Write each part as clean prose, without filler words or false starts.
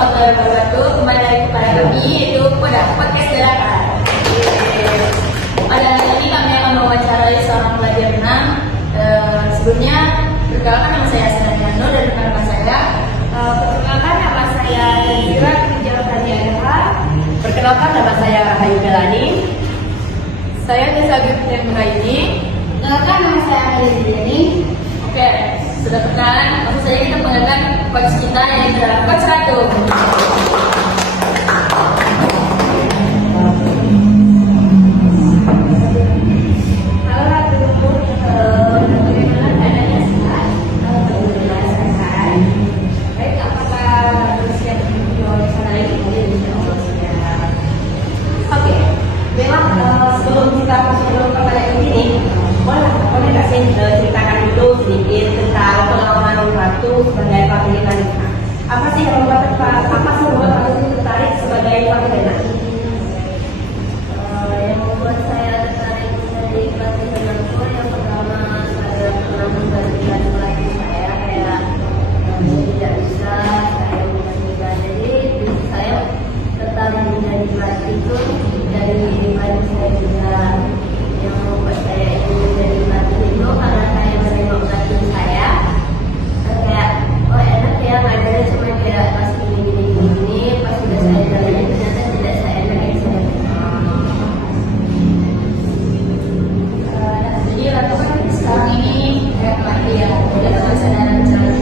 warahmatullahi wabarakatuh. Kembali lagi kepada kami, yaitu pada podcast Gerakan. Pada hari ini kami akan mewawancarai seorang pelajar renang. Sebelumnya, perkenalkan nama saya Sanadiano dan rekan-rekan saya. Perkenalkan nama saya Nazira Kijal Kaniadaha. Perkenalkan nama saya Rahayu Melani. Saya Desa Gupten Muraini. Perkenalkan nama saya Amelie Deni. Oke, sudah perkenalan, langsung saja kita panggilkan coach kita yang adalah Coach Ratu. Halo Ratu, bagaimana keadaannya sehat? Alhamdulillah sehat. Baik, apakah Ratu siap untuk diwawancara ini? Insyaallah siap. Oke, memang sebelum kita masuk kepada ini, boleh nggak sih ceritakan dulu sedikit tentang pengalaman Ratu sebagai pelatih wanita? Apa sih yang membuat Ratu tertarik sebagai pelatih wanita? Yang membuat saya tertarik dari pelatih renang itu yang pertama saya pernah menggantikan pelatih saya kayak tidak bisa saya menggantikan, jadi saya tertarik menjadi pelatih itu dari pelatih saya juga. Yang membuat saya ingin menjadi pelatih itu karena saya menengok pelatih saya kayak oh enak ya ngajarin, cuma kayak pas gini pas sudah saya jalanin ternyata tidak seenak yang saya. Jadi Ratu kan sekarang ini pelatih ya, udah tahu kesadaran jalan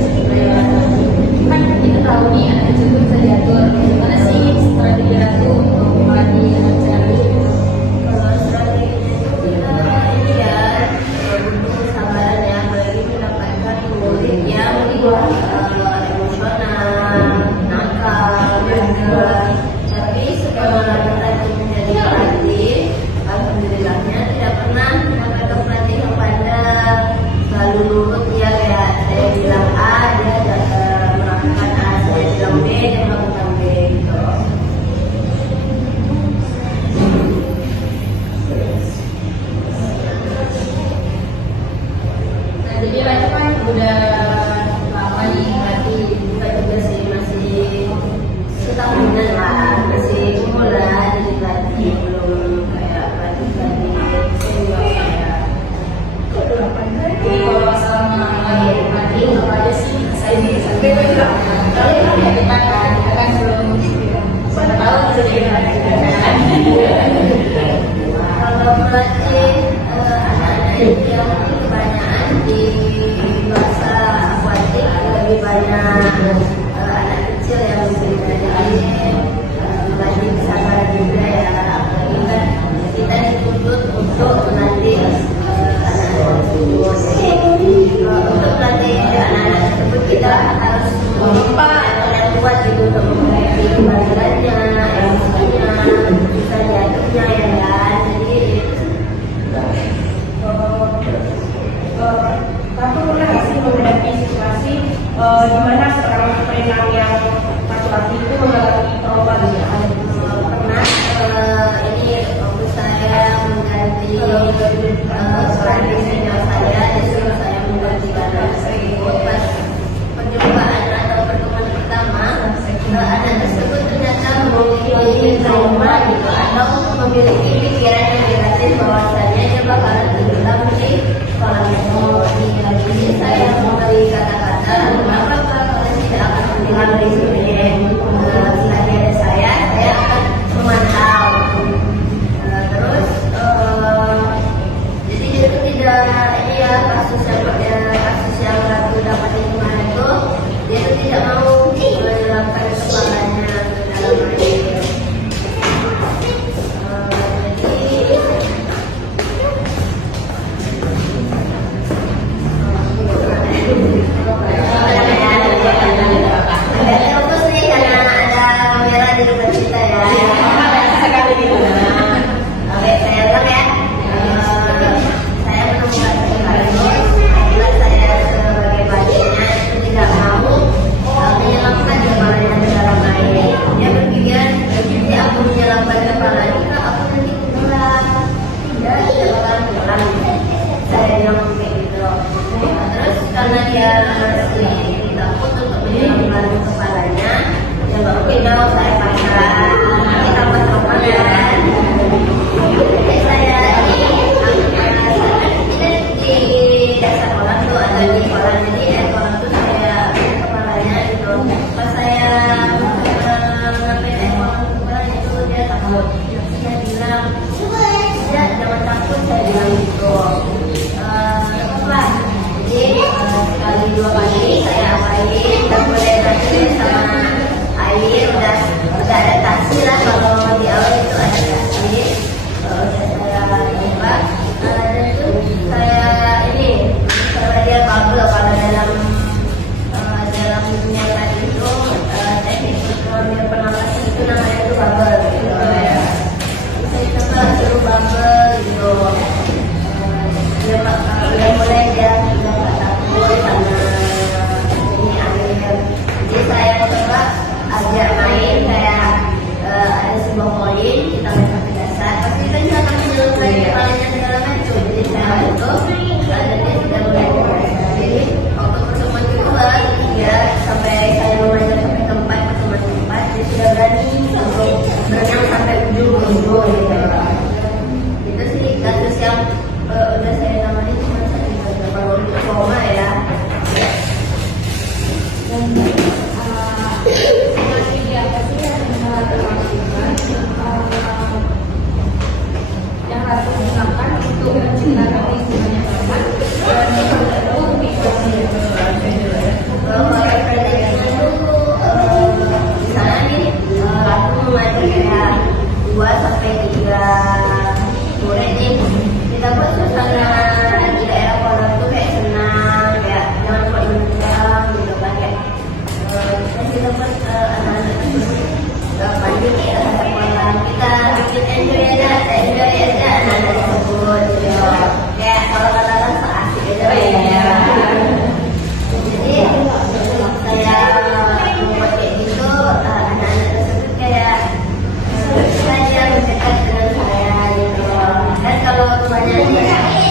kan kita tahu nih anak kecil itu bisa diatur. Gimana sih strategi Ratu untuk melatih anak kecil? Kalau strateginya itu kita ini ya butuh kesabaran ya, apalagi mendapatkan murid yang emosional, nakal, bandel. Tapi setelah kita menjadi pelatih, alhamdulillahnya tidak pernah mendapatkan pelatih yang pandang, selalu nurut ya, kayak saya bilang A, dia melakukan A, saya bilang B, dia melakukan B gitu. Nah, jadi Ratu kan udah lama nih melatih, Bukan juga sih, masih setahunan lah, masih pemula jadi pelatih, belum kayak pelatih senior saya. jadi kalau selama melatih apa aja sih saya bisa kita kan belum pada tahu jadi Kalau melatih anak-anak yang kebanyakan di masa akuatik, lebih banyak anak kecil yang bisa jadi melatih kesabaran juga ya, apalagi kan kita dituntut untuk melatih anak-anak tersebut. Jadi untuk melatih anak-anak tersebut kita harus yang kuat gitu untuk menghadapi kebaikannya, emosinya, bisa diaturnya ya kan. Jadi Ratu pernah nggak sih menghadapi situasi di mana seorang perenang yang laki-laki itu mengalami trauma gitu? pernah ini waktu saya mengganti pelatih senior saya, disuruh saya menggantikan anak tersebut. Pas perjumpaan atau pertemuan pertama, anak tersebut ternyata memiliki trauma gitu, atau memiliki pikiran yang negatif bahwasanya dia bakalan tenggelam di kolam renang. Jadi saya memberi kata-kata, mengapa kalian tidak akan tenggelam di sini? Selagi ada saya akan memantau. Terus jadi dia itu tidak ini ya, kasus yang Ratu dapat di kemarin itu, dia itu tidak mau menyerapkan kepalanya ke dalam air. Agak fokus nih karena ajak main kayak ada sebuah koin kita lempar ke dasar pasti kita juga akan menyelesaikan kepalanya segala macam. Jadi saya itu dia sudah mulai bergerak. Jadi waktu pertemuan kedua, ketiga sampai saya mengajar sampai keempat pertemuan keempat dia sudah berani untuk berenang sampai ujung gitu. Itu sih kasus yang udah saya tangani cuma satu kali baru trauma ya. Dan strategi apa sih yang terlakukan yang harus digunakan untuk menciptakan lingkungan yang aman dan mendukung migrasi? Kalau prediksi itu misalnya nih aku mengajar kayak 2 sampai 3 murid nih, kita buat suasana di daerah pondok tuh kayak senang, kayak jangan lupa menendang gitu kan, kayak kita buat anak-anak tersebut panik ya sekolah kita bikin enjoy aja anak-anak tersebut gitu. Kayak kalau katakan seasik aja ya. Jadi saya membuat kayak gitu anak-anak tersebut kayak saja mendekat dengan saya gitu. Dan kalau banyak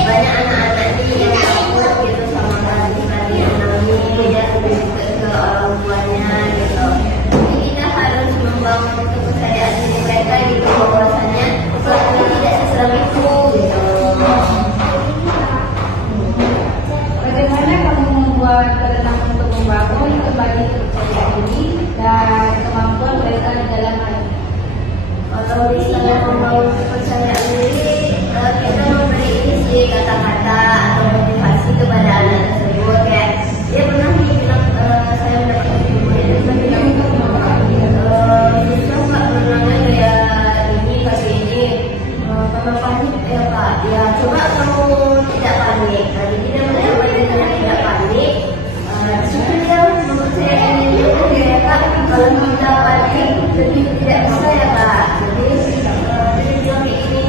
anak-anak nih yang takut gitu sama tadi yang namanya dia lebih ke orang tuanya gitu. Jadi kita harus membangun kepercayaan diri mereka gitu bahwasanya ini tidak seseram itu gitu. Bagaimana kamu membuat berenang untuk membangun kembali kepercayaan diri dan kemampuan mereka di dalam air? Kalau misalnya membangun kepercayaan diri, kita memberi isi kata-kata atau motivasi kepada anak tersebut. Kayak dia pernah bilang, saya mendapat ilmu ini, dia bilang, bisa nggak berenangnya kayak ini, kasih ini, karena panik ya Pak. Ya coba kamu tidak panik. Jadi dia menjawab dengan tidak panik. Sebenarnya mempercayai diri ya Kak. Kalau kita panik lebih tidak bisa ya Kak. Jadi dia bilang kayak gini,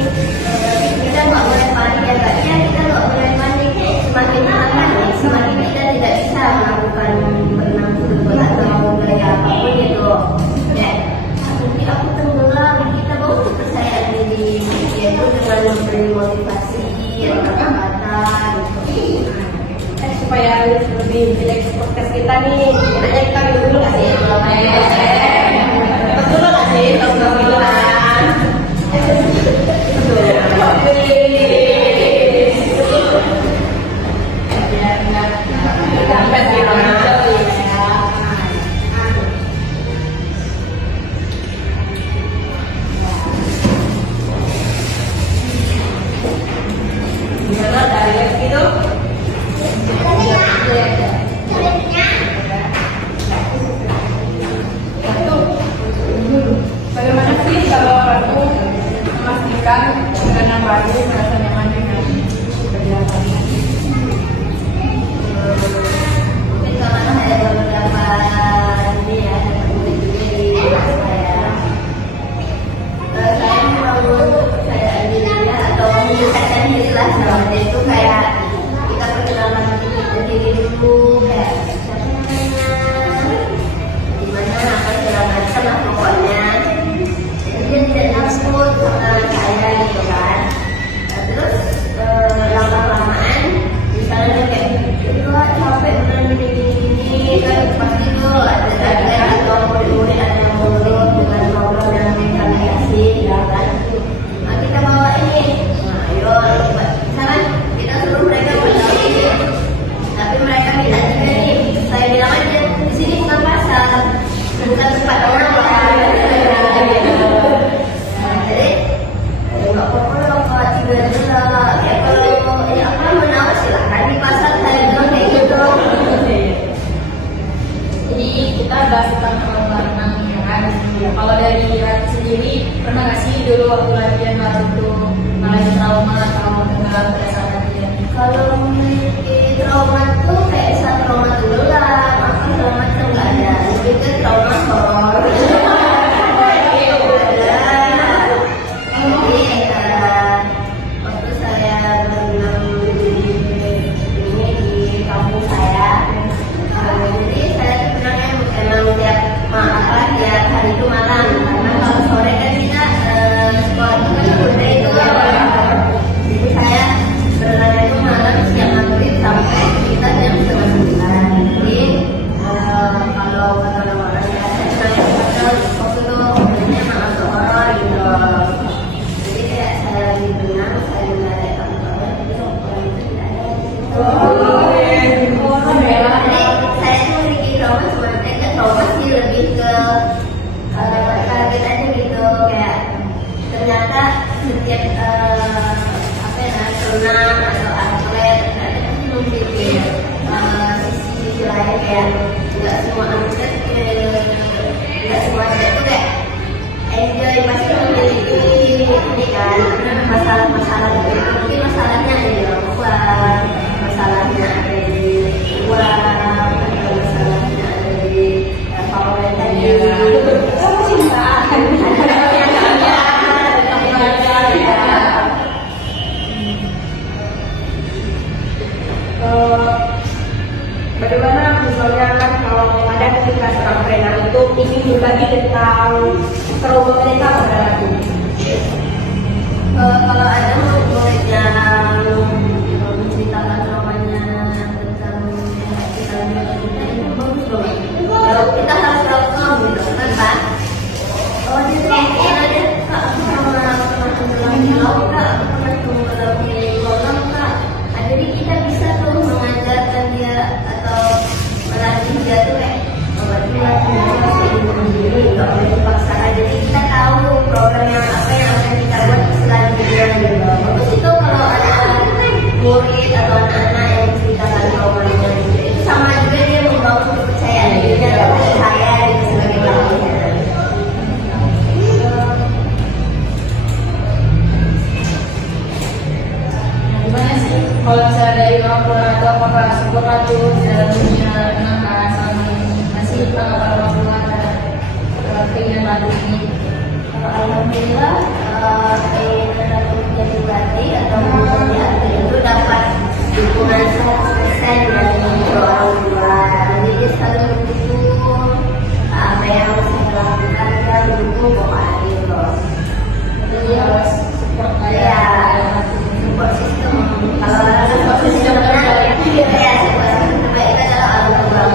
kita nggak boleh panik ya Kak. Ya kita nggak boleh panik. Semakin kita panik, semakin kita tidak bisa melakukan berenang tersebut atau gaya apapun gitu. Ya, nanti aku tenggelam. Kita baru percaya diri yaitu dengan memberi motivasi atau kata-kata gitu. Supaya lebih jelek podcast kita nih, nanya kita dulu nggak sih? Betul nggak sih? Betul bilang. Sampai gimana? Gimana dari itu? Bagaimana sih kalau kamu memastikan berenang baru merasa nyaman dengan kegiatan? Mungkin karena saya baru dapat ini ya, dapat saya. Saya membangun kepercayaan dirinya atau meningkatkan diri lah namanya itu kayak kita perkenalan diri dulu kayak siapa namanya, gimana apa segala macam lah pokoknya. Jadi dia tidak takut sama saya gitu kan. Terus lama-lamaan misalnya kayak wah capek beneran begini kan pasti tuh ada tadi atau murid-murid ada yang ngobrol dengan ngobrol dan komunikasi ya kan. Nah kita bawa ini, nah ayo misalkan kita suruh mereka berdiri, tapi mereka tidak juga nih. Saya bilang aja di sini bukan pasar, bukan tempat orang makan. Jadi nggak apa-apa lah Pak, tidak jelas. Ya kalau ya apa menawar silahkan di pasar saya bilang kayak gitu. Jadi kita bahas tentang renang ya kan. Kalau dari Rati sendiri pernah nggak sih dulu waktu latihan baru tuh mengalami trauma atau tenggelam pada saat latihan? Kalau memiliki trauma tuh kayak trauma dulu lah, apa trauma tuh nggak ada. Lebih ke trauma horor. Jadi waktu saya berenang di kampung saya, jadi saya tuh benarnya emang tiap apa ya setiap apa ya, renang atau atlet ternyata kan memiliki sisi lain kayak nggak semua atlet nggak semua atlet tuh kayak enjoy, pasti memiliki ini kan masalah-masalah itu. Mungkin masalahnya ada di orang tua, masalahnya ada di uang, atau masalahnya ada di favorit tadi. Kamu cinta. Bagaimana misalnya kan kalau ada ketika seorang trainer itu ingin berbagi tentang trauma mereka pada lagu. Kalau ada murid yang menceritakan traumanya tentang kita itu bagus banget. Kita harus tahu gitu kan Pak. Oh dia trauma ada Kak, aku pernah tenggelam di laut Kak, aku pernah tenggelam di kolam Kak. Nah, jadi kita bisa tuh mengajarkan dia atau melatih dia tuh kayak berarti latihan harus sendiri, nggak boleh dipaksakan. Jadi kita tahu program yang apa yang akan kita buat selanjutnya gitu. Bagus itu kalau ada murid atau anak-anak yang menceritakan programnya gitu. Itu sama juga dia membangun kepercayaan dirinya kepada saya gitu sebagai pelatihnya. Gimana sih kalau misalnya dari orang tua atau apakah sebuah tuh dalam dunia renang kan sama masih tanggapan orang tua terhadap keinginan lagu ini? Alhamdulillah keinginan aku menjadi pelatih atau menjadi atlet itu dapat dukungan 100% dari orang tua. Jadi dia selalu mendukung apa yang saya lakukan, dia mendukung pokoknya gitu. Jadi harus support Ya, support system. Kalau support system terbaik, ya support system terbaik adalah alhamdulillah.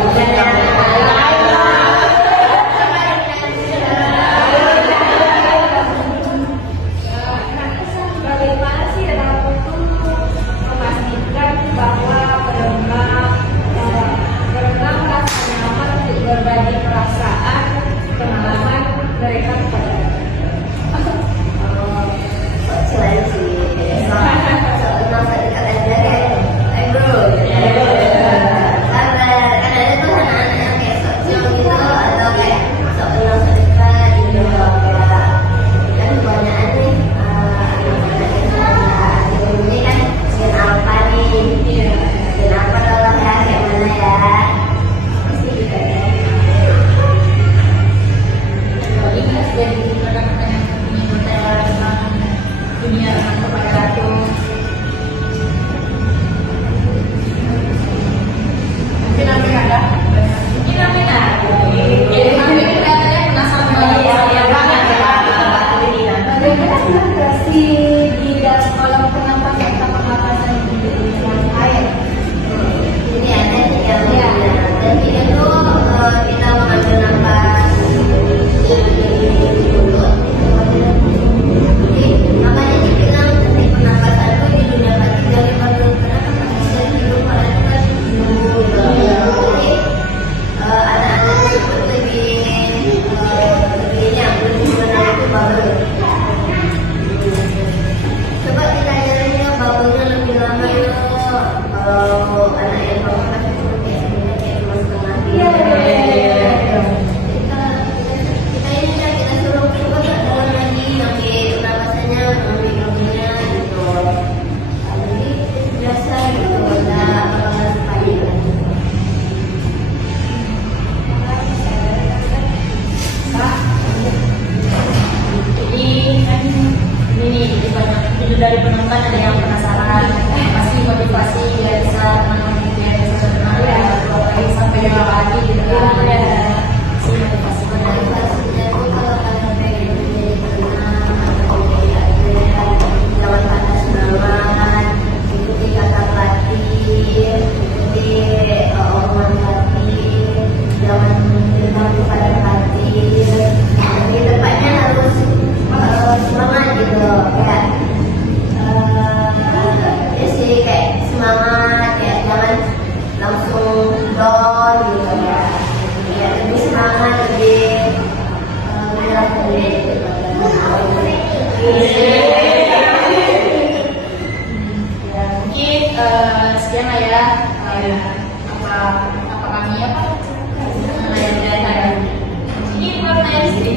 Bagaimana sih dalam untuk memastikan bahwa berenang merasa nyaman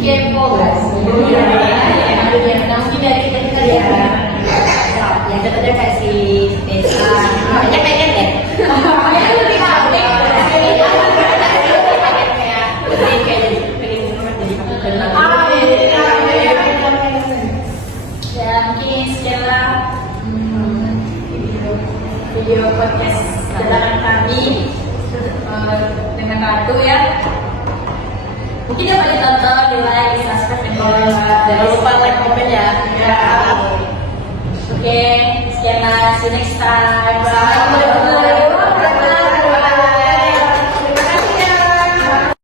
kepo gak sih? Iya. Nah, mungkin dari kita Iya. ya. Ya contohnya kayak si Desa. Namanya pengen deh. Ini lebih penting. Ya mungkin setelah video podcast dadakan kami dengan kartu ya. Mungkin dapat ditonton, di like, di subscribe, dan komen. Jangan lupa like, komen ya. Oke, sekian lah. See you next time. Bye. Bye.